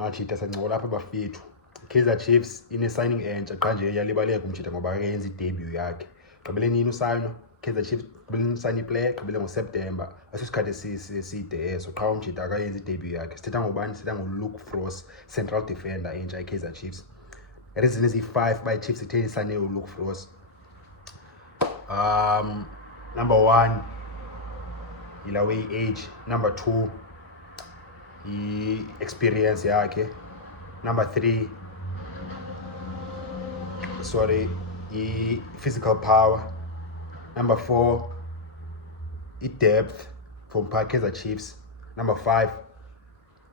ngachitha sancola lapha bafethu. Kaizer Chiefs ine-signing entsha qha nje yalibaleka umjita ngoba akenza i-debut yakhe. Gqibele nini usayino Kaizer Chiefs gqibele sign i-player gqibele ngoSeptember asisikhathi eside eso qha umjita akayenza i-debut yakhe. Sithetha ngobani? Sithetha Fleurs, central defender entsha i-Kaizer Chiefs. Reason ezi-5 by Chiefs itheni sane Fleurs. Number 1 ilawe age, number 2 i-experience yakhe, number 3 i-physical power, number 4 i-depth from Kaizer Chiefs, number 5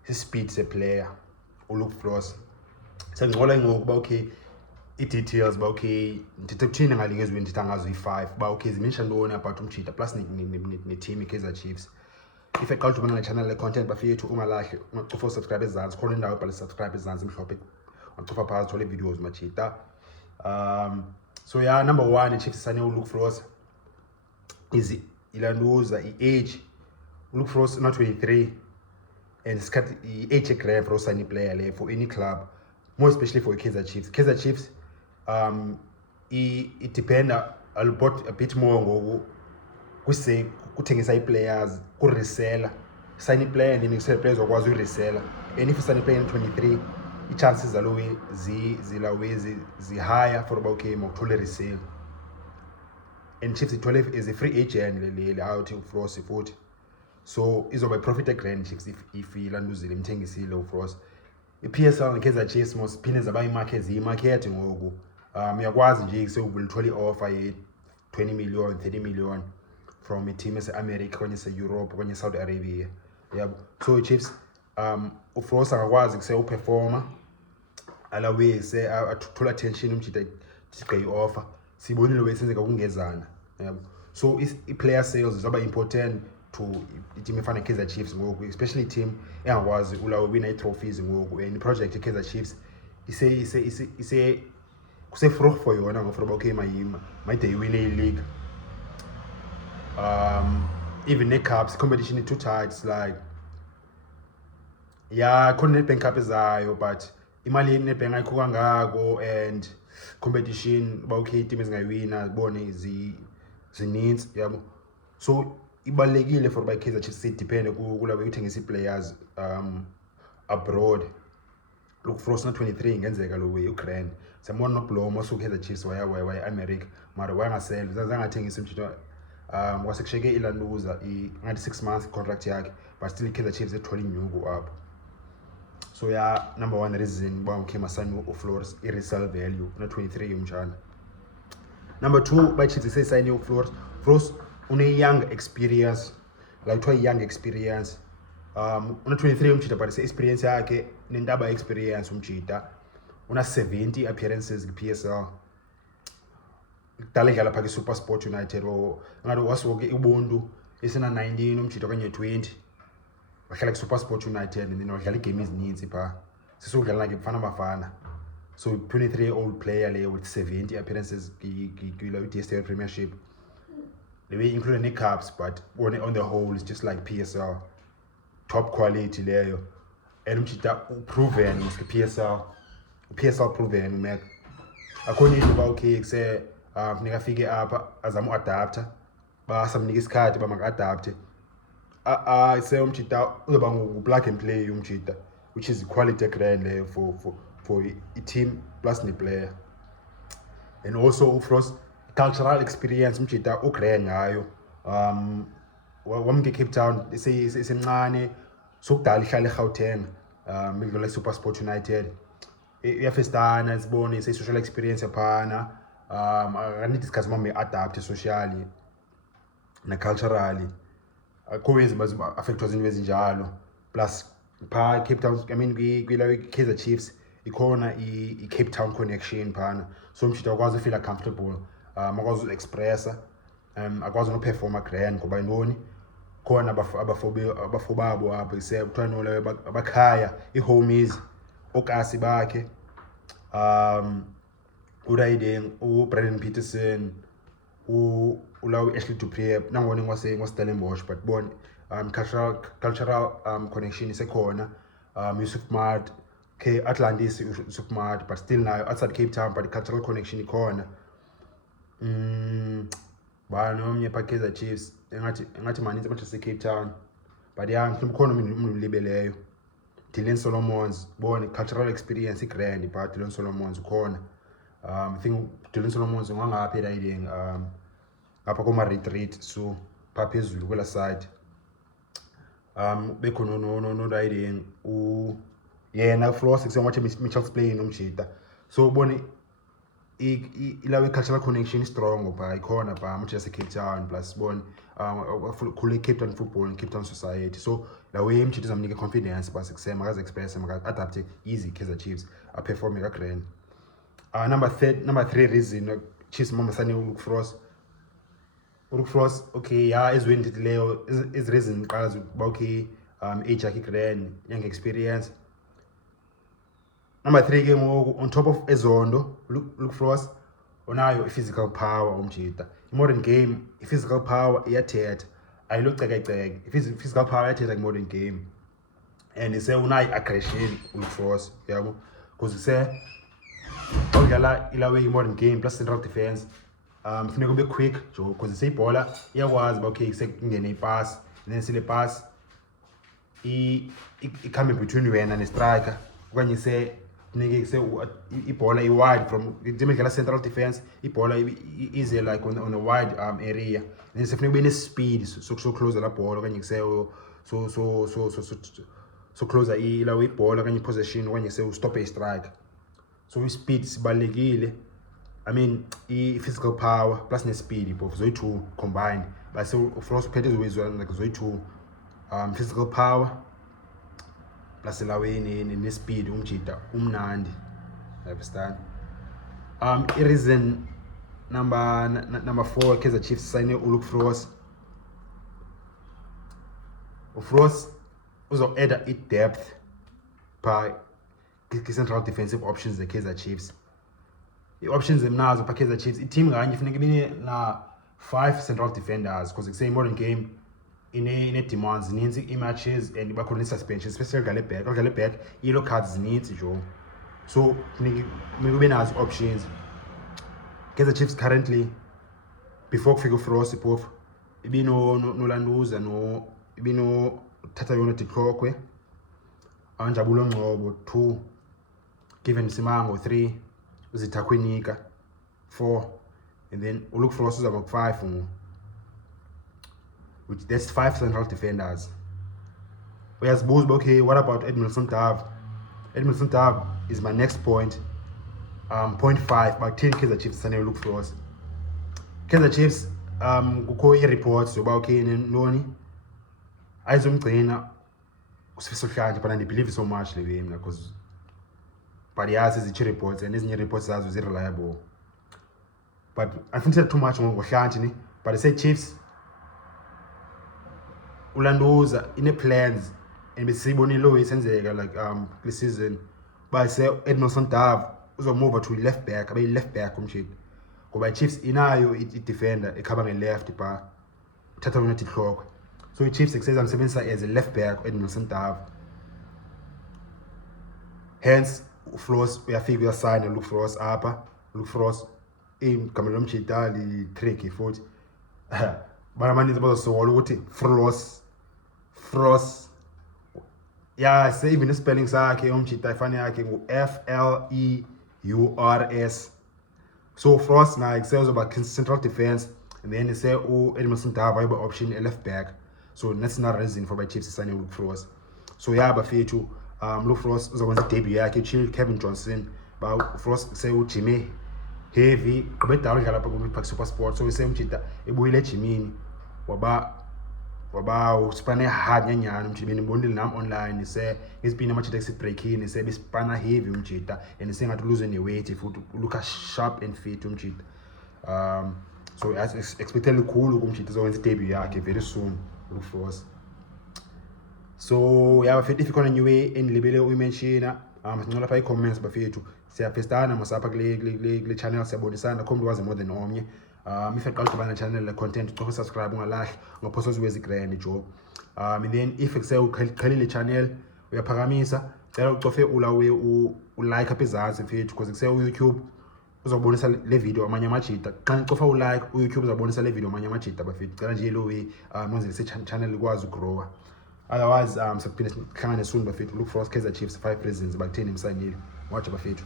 i-speed se-player Fleurs. Sengicola ngoku ba okay i-details ba okay ndithethe kuthini ngale ezweni ndithetha ngazo i-5 ba okay zimenisha ntoni about umjita plus ne-team i-Kaizer Chiefs. If eqala ukubona le channel le-content bafethu ungalahli ungacofa usubscribe ezantsi khona indawo ebhala subscribe ezantsi mhlophe ungacofa phakathi thole videos majita. So yeah, number 1 i-Chiefs sane Fleurs is ilanduza i-age. Fleurs not 23 and isikhathi i-age egrand for usayina i-player le for any club, more especially for Kaizer Chiefs. Kaizer Chiefs it depend a bit more ngoku kuthengisa i-players ku-reseller. Sign i-player and then i-sell players okwazi uyi-reseller, and if sign i-player in 23 i-chances zalowe zi-higher for uba okay mawuthole resale. And Chiefs ithole as a free agent le out Fleurs futhi, so izoba i-profit egrand Chiefs if ilanduzile imthengisile Fleurs. I-PSL ne-Kaizer Chiefs mos phinde zaba imarket ngoku. Uyakwazi nje sewuvula i-offer ye-20 million 30 million from i-team ese-America kwenye ese-Europe kwenye Saudi Arabia. Yabo, so i-Chiefs Fleurs angakwazi kusewuperforma alawe athola attention umjita gqi i-offer. Sibonile wesenzeka kungezana. Yabo, so i-player sales zoba important to i-team efana Kaizer Chiefs ngoku, especially i-team engakwazi ulawe wina i-trophies ngoku, and i-project i-Kaizer Chiefs kuse-vroeg for yona ngoba okay mayide iwine i-league. Even ne-cups competition too tight. It's like yeah khona ne-bank cup ezayo but imali ne-bank ayikho kangako, and competition ba okay team ezingayiwina bone zininzi. Yabo, so ibalekile for by Kaizer Chiefs depend kulabe uthengisa i-players abroad. Fleurs na 23 ingenzeka lo way ugrand samona noblomo so Kaizer Chiefs waya America mara wayangasela zangathengisa umjita wasekusheke ilanduza ngathi 6 months contract yakhe, but still Kaizer Chiefs ethola inyuku up. So yeah, number 1 reason ba okay masani Fleurs i-resale value na 23 umjana. Number 2 by Chiefs sign Fleurs. Fleurs une-young experience, like twa young experience. Una 23 umjita but se-experience yakhe nendaba experience umjita una 70 appearances ku-PSL. Kudala edlala phaka i-SuperSport United ngathi wasuke Ubuntu esena 19 umjita kanye 20 wahlala ku-SuperSport United and then wadlala igame ezininzi pha sisudlala ke Bafana Bafana. So 23-year-old player le with 70 appearances ku-DStv Premiership, the way including the cups, but on the whole it's just like PSL top quality leyo, and umjita proven PSL proven umek akhona into ba okay kuse kunika fike apha azama uadapter basamnika isikhathi bamaka-adapte se umjita uzoba ngu-plug and play umjita, which is quality grand leyo for i-team plus ne-player. And also Fleurs cultural experience umjita ugrand ngayo. Wamke Cape Town isemncane sokudala ihlala eGauteng, midlala i-SuperSport United iyafestana sibone se-social experience yaphana. Akanidi isikhathi uma me-adapte socially na-culturally, akho ways affectwa zinto ezinjalo. Plus pha Cape Town, I mean Kaizer Chiefs ikhona i-Cape Town connection phana, so umjita akwazi ufila comfortable, akwazi uku-expressa, akwazi noperforma grand ngoba yintoni khona abafo babo apho kuthiwa nola abakhaya i-homies okasi bakhe, uRaiden, uBrandon Peterson, ulawu Ashley Dupree nangona ngwaseStellenbosch, but bon cultural connection isekhona. Yusuf Mart okay, Atlantis supermart, but still now outside Cape Town, but the cultural connection ikhona. Nomnye pha Kaizer Chiefs engathi maninzi amathe Cape Town, but yeah, mkhona umuntu ulibeleyo. Dylan Solomons, born cultural experience grand, but Dylan Solomons ukhona. I think Dylan Solomons ungangaphi riding apha koma retreat, so pha phezulu kwela side. Bekhona no riding yena Fleurs sekusengathi Mitchell's playing nomjita, so ubone ilawe cultural connection strong pha ikhona pha amathe Cape Town, plus born khule Cape Town football and Cape Town society. So la way mjita izamnika confidence base kusema akaze express maka adapt easy Kaizer Chiefs a perform ka grand. Number 3 reason Chiefs mambasane Fleurs okay, yeah, is win leyo is reason qala ba okay age yakhe grand young experience. Number 3 ke ngoku on top of ezondo look Fleurs unayo physical power umjita. Modern game physical power iyathetha ayilocekeceke, physical power iyathetha modern game, and ise unayo aggression Fleurs yabo, because ise awudlala ilawe modern game plus central defense. Funeka ube quick jo, because ise ibhola iyakwazi ba okay sekungene ipass, then sile pass come between wena ne striker, okanye se funeka se ibhola i-wide from the central defense, ibhola is like on a wide area, then sefuneka ube ne speed so close la bhola, okanye se so close ilawe ibhola okanye possession, okanye se stop a striker. So speed sibalekile. I mean, physical power plus the speed, both those two combined. But so for us, Peters always like those two, physical power plus the speed, umchita, umnandi. Understand? It is in number 4, Kaizer Chiefs sign look Fleurs. Fleurs also add it depth by central defensive options the Kaizer Chiefs. The options emnazo pa Kaizer Chiefs, team nganye funeka bine na 5 central defenders, because it's a modern game ine demands ninzi matches and bakhona suspensions, especially gale back yellow cards ninzi jo, so funeka ube nazo options. Kaizer Chiefs currently before kufika Fleurs both ibino Landuza no ibino Tata Yona Tiklokwe, Anjabulo Ngcobo 2, Given Simango 3, Zitakwinika 4, and then look for us about 5, which that's 5 central defenders. Whereas both okay, what about Edmilson Tav? Edmilson Tav is my next point. Point 5, but 10 Kaizer Chiefs and look for us. Kaizer Chiefs kukho reports about okay noni ayizomgcina uSifiso Hlanje, but I believe so much le game because but yes, it's reports and ezinye reports zazo reliable, but I think too much ngoHlanje, but I say Chiefs ulanduza ine plans and besibonile lo isenzeka like this season, but I say Edmilson Tav uzomove to left back, abe left back umshit, ngoba Chiefs inayo i-defender ekhaba nge-left pa Tata Yona Tiklokwe, so Chiefs says amsebenzisa as a left back Edmilson Tav, hence Fleurs uyafika uyasayina look Fleurs apha, look Fleurs igama lomjita li-tricky futhi banamaninzi bazosokola ukuthi Fleurs yeah, say even spelling sakhe umjita ifani yakhe ngu-Fleurs. So Fleurs naye kuseyoza ba central defense, and then say Edmilson Tav ayiba option left back, so that's not reason for by Chiefs signing look Fleurs. So yeah, bafethu look Fleurs uzokwenza debut yakhe chill Kevin Johnson, ba Fleurs say uJimmy heavy gqibela down dlala pha ku SuperSport, so ise umjita ebuyile ejimini waba uspane hard nyanyana umjita benibonile nami online ise isipina amajita exit-breakini ise bispana heavy umjita, and ise ngathi lose ne weight futhi look sharp and fit umjita. So as expected likhulu kumjita uzokwenza debut yakhe very soon look Fleurs. So yeah, if you want a new way in libele uyimenshina sincola pha i-comments bafethu, siyapestana masapha kule channel, siyabonisana khombe wazi more than omnye. If you qala ukubana channel le content ucofa subscribe ungalahli ngaphosa uziwezi grand jo. And then if ukhalile channel uyaphakamisa cela ucofe ulawe ulike apha ezantsi mfethu because kuse uYouTube uzobonisa le video amanye amajita. Xa nicofa ulike uYouTube uzobonisa le video amanye amajita bafethu. Cela nje lo way menzele se channel ikwazi ugrowa. Otherwise, sokuphinde sihlangane soon bafethu. Look for us Kaizer Chiefs 5 reasons bakutheni emsangile. Watch bafethu.